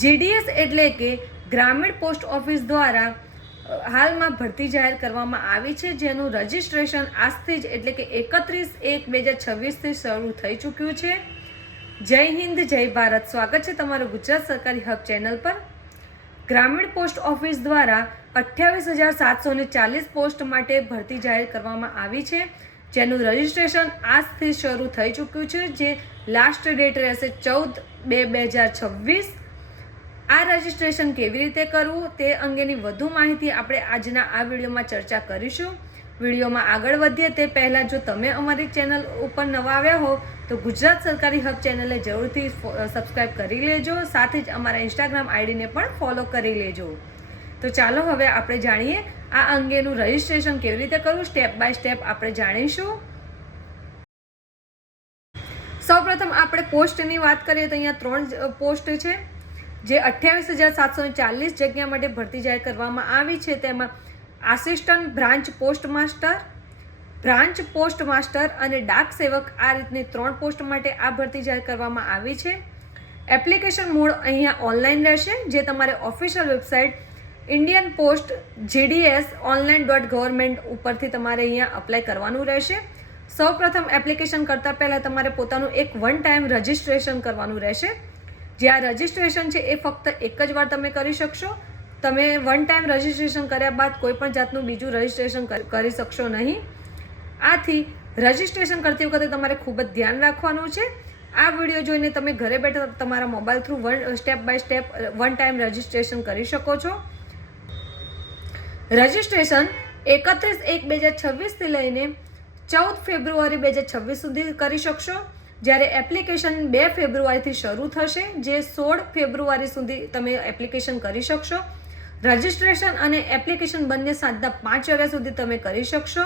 GDS એટલે કે ગ્રામીણ પોસ્ટ ઓફિસ દ્વારા હાલમાં ભરતી જાહેર કરવામાં આવી છે, જેનું રજિસ્ટ્રેશન આજથી જ એટલે કે 31/1/2026થી શરૂ થઈ ચૂક્યું છે. જય હિન્દ, જય ભારત. સ્વાગત છે તમારું ગુજરાત સરકારી હબ ચેનલ પર. ગ્રામીણ પોસ્ટ ઓફિસ દ્વારા 28,740 પોસ્ટ માટે ભરતી જાહેર કરવામાં આવી છે, જેનું રજિસ્ટ્રેશન આજથી શરૂ થઈ ચૂક્યું છે, જે લાસ્ટ ડેટ રહેશે 14/2/2026. આ રજિસ્ટ્રેશન કેવી રીતે કરવું તે અંગેની વધુ માહિતી આપણે આજના આ વિડીયોમાં ચર્ચા કરીશું. વિડીયોમાં આગળ વધીએ તે પહેલાં જો તમે અમારી ચેનલ ઉપર નવા આવ્યા હો તો ગુજરાત સરકારી હબ ચેનલને જરૂરથી સબસ્ક્રાઈબ કરી લેજો, સાથે જ અમારા ઇન્સ્ટાગ્રામ આઈડીને પણ ફોલો કરી લેજો. તો ચાલો હવે આપણે જાણીએ આ અંગેનું રજિસ્ટ્રેશન કેવી રીતે કરવું. સ્ટેપ બાય સ્ટેપ આપણે જાણીશું. સૌપ્રથમ આપણે પોસ્ટની વાત કરીએ તો અહીંયા 3 પોસ્ટ છે, જે 28,740 જગ્યા માટે ભરતી જાહેર કરવામાં આવી છે. તેમાં આસિસ્ટન્ટ બ્રાન્ચ પોસ્ટ માસ્ટર અને ડાક સેવક, આ રીતની 3 પોસ્ટ માટે આ ભરતી જાહેર કરવામાં આવી છે. એપ્લિકેશન મોડ અહીંયા ઓનલાઈન રહેશે, જે તમારે official website Indian post GDS online.government ઉપરથી તમારે અહીંયા અપ્લાય કરવાનું રહેશે. સૌપ્રથમ એપ્લિકેશન કરતાં પહેલાં તમારે પોતાનું એક વન ટાઈમ રજિસ્ટ્રેશન કરવાનું રહેશે. જે આ રજિસ્ટ્રેશન છે એ ફક્ત એક જ વાર તમે કરી શકશો. તમે વન ટાઈમ રજિસ્ટ્રેશન કર્યા બાદ કોઈ પણ જાતનું બીજું રજિસ્ટ્રેશન કરી શકશો નહીં. આથી રજિસ્ટ્રેશન કરતી વખતે તમારે ખૂબ જ ધ્યાન રાખવાનું છે. આ વિડીયો જોઈને તમે ઘરે બેઠા તમારા mobile through step by step one time registration કરી શકો છો. રજિસ્ટ્રેશન 31/1/2026થી લઈને 14 ફેબ્રુઆરી 2026 સુધી કરી શકશો. જ્યારે એપ્લિકેશન 2 ફેબ્રુઆરીથી શરૂ થશે, જે 16 ફેબ્રુઆરી સુધી તમે એપ્લિકેશન કરી શકશો. રજિસ્ટ્રેશન અને એપ્લિકેશન બંને સાંજના 5 વાગ્યા સુધી તમે કરી શકશો.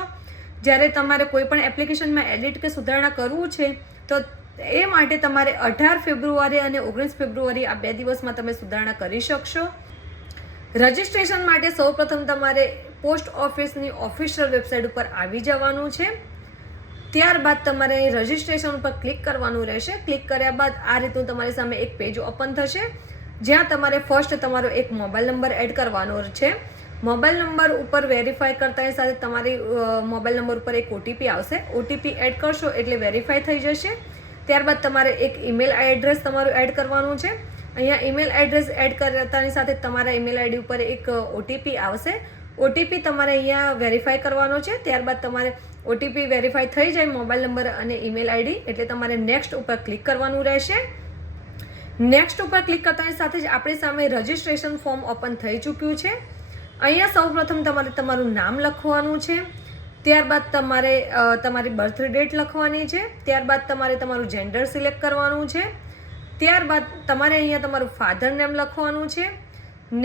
જ્યારે તમારે કોઈ પણ એપ્લિકેશનમાં એડિટ કે સુધારણા કરવું છે તો એ માટે તમારે 18 ફેબ્રુઆરી અને 19 ફેબ્રુઆરી આ 2 દિવસમાં તમે સુધારણા કરી શકશો. રજિસ્ટ્રેશન માટે સૌપ્રથમ તમારે પોસ્ટ ઓફિસની ઓફિશિયલ વેબસાઇટ ઉપર આવી જવાનું છે. ત્યારબાદ તમારે રજિસ્ટ્રેશન ઉપર ક્લિક કરવાનું રહેશે. ક્લિક કર્યા બાદ આ રીતનું તમારી સામે એક પેજ ઓપન થશે, જ્યાં તમારે ફર્સ્ટ તમારો એક મોબાઈલ નંબર એડ કરવાનો છે. મોબાઈલ નંબર ઉપર વેરીફાઈ કરતાની સાથે તમારી મોબાઈલ નંબર ઉપર એક OTP આવશે. OTP એડ કરશો એટલે વેરીફાઈ થઈ જશે. ત્યારબાદ તમારે એક ઈમેલ એડ્રેસ તમારું એડ કરવાનું છે. અહીંયા ઈમેલ એડ્રેસ એડ કરતાની સાથે તમારા ઈમેલ આઈડી ઉપર એક OTP આવશે. OTP તમારે અહીંયા વેરીફાઈ કરવાનો છે. ત્યારબાદ તમારે OTP વેરીફાઈ થઈ જાય મોબાઈલ નંબર અને ઈમેલ આઈડી એટલે તમારે નેક્સ્ટ ઉપર ક્લિક કરવાનું રહેશે. નેક્સ્ટ ઉપર ક્લિક કરતાની સાથે જ આપણી સામે રજિસ્ટ્રેશન ફોર્મ ઓપન થઈ ચૂક્યું છે. અહીંયા સૌપ્રથમ તમારે તમારું નામ લખવાનું છે. ત્યારબાદ તમારે તમારી બર્થ ડેટ લખવાની છે. ત્યારબાદ તમારે તમારું જેન્ડર સિલેક્ટ કરવાનું છે. ત્યારબાદ તમારે અહીંયા તમારું ફાધર નેમ લખવાનું છે.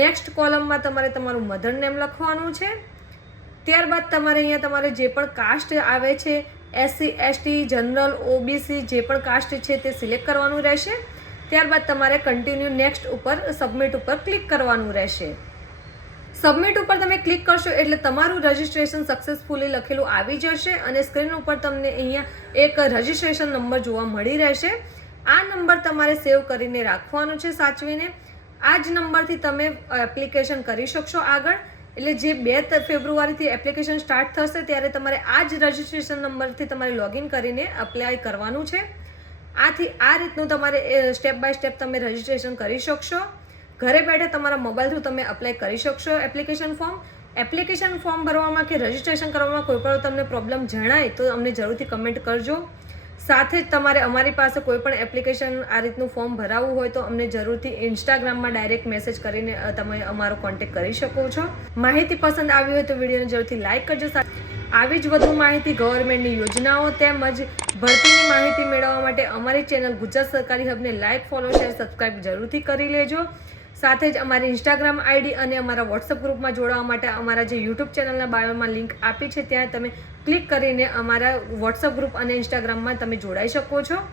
નેક્સ્ટ કોલમમાં તમારે તમારું મધર નેમ લખવાનું છે. ત્યારબાદ તમારે અહીંયા તમારે જે પણ કાસ્ટ આવે છે, SC ST જનરલ OBC જે પણ કાસ્ટ છે તે સિલેક્ટ કરવાનું રહેશે. ત્યારબાદ તમારે કન્ટિન્યુ નેક્સ્ટ ઉપર સબમિટ ઉપર ક્લિક કરવાનું રહેશે. સબમિટ ઉપર તમે ક્લિક કરશો એટલે તમારું રજિસ્ટ્રેશન સક્સેસફુલી લખેલું આવી જશે અને સ્ક્રીન ઉપર તમને અહીંયા એક રજિસ્ટ્રેશન નંબર જોવા મળી રહેશે. આ નંબર તમારે સેવ કરીને રાખવાનો છે સાચવીને. આ જ નંબરથી તમે એપ્લિકેશન કરી શકશો આગળ. એટલે જે 2 ફેબ્રુઆરીથી એપ્લિકેશન સ્ટાર્ટ થશે ત્યારે તમારે આ જ રજિસ્ટ્રેશન નંબરથી તમારે લોગિન કરીને અપ્લાય કરવાનું છે. આથી આ રીતનું તમારે સ્ટેપ બાય સ્ટેપ તમે રજિસ્ટ્રેશન કરી શકશો. ઘરે બેઠા તમારા મોબાઈલ થ્રુ તમે અપ્લાય કરી શકશો એપ્લિકેશન ફોર્મ ભરવામાં કે રજિસ્ટ્રેશન કરવામાં કોઈ પણ તમને પ્રોબ્લેમ જણાય તો અમને જરૂરથી કમેન્ટ કરજો. સાથે જ તમારે અમારી પાસે કોઈ પણ એપ્લિકેશન આ રીતનું ફોર્મ ભરાવવું હોય તો અમને જરૂરથી ઇન્સ્ટાગ્રામમાં ડાયરેક્ટ મેસેજ કરીને તમે અમારો કોન્ટેક્ટ કરી શકો છો. માહિતી પસંદ આવી હોય તો વિડીયોને જરૂરથી લાઇક કરજો. આવી જ વધુ માહિતી ગવર્મેન્ટની યોજનાઓ તેમજ ભરતીની માહિતી મેળવવા માટે અમારી ચેનલ ગુજરાત સરકારી હબને લાઇક, ફોલો, શેર, સબસ્ક્રાઈબ જરૂરથી કરી લેજો. સાથે જ અમારી ઇન્સ્ટાગ્રામ આઈડી અને અમારા વોટ્સઅપ ગ્રુપમાં જોડાવા માટે અમારા જે યુટ્યુબ ચેનલના બાયોમાં લિંક આપી છે ત્યાં તમે ક્લિક કરીને અમારા વોટ્સઅપ ગ્રુપ અને ઇન્સ્ટાગ્રામમાં તમે જોડાઈ શકો છો.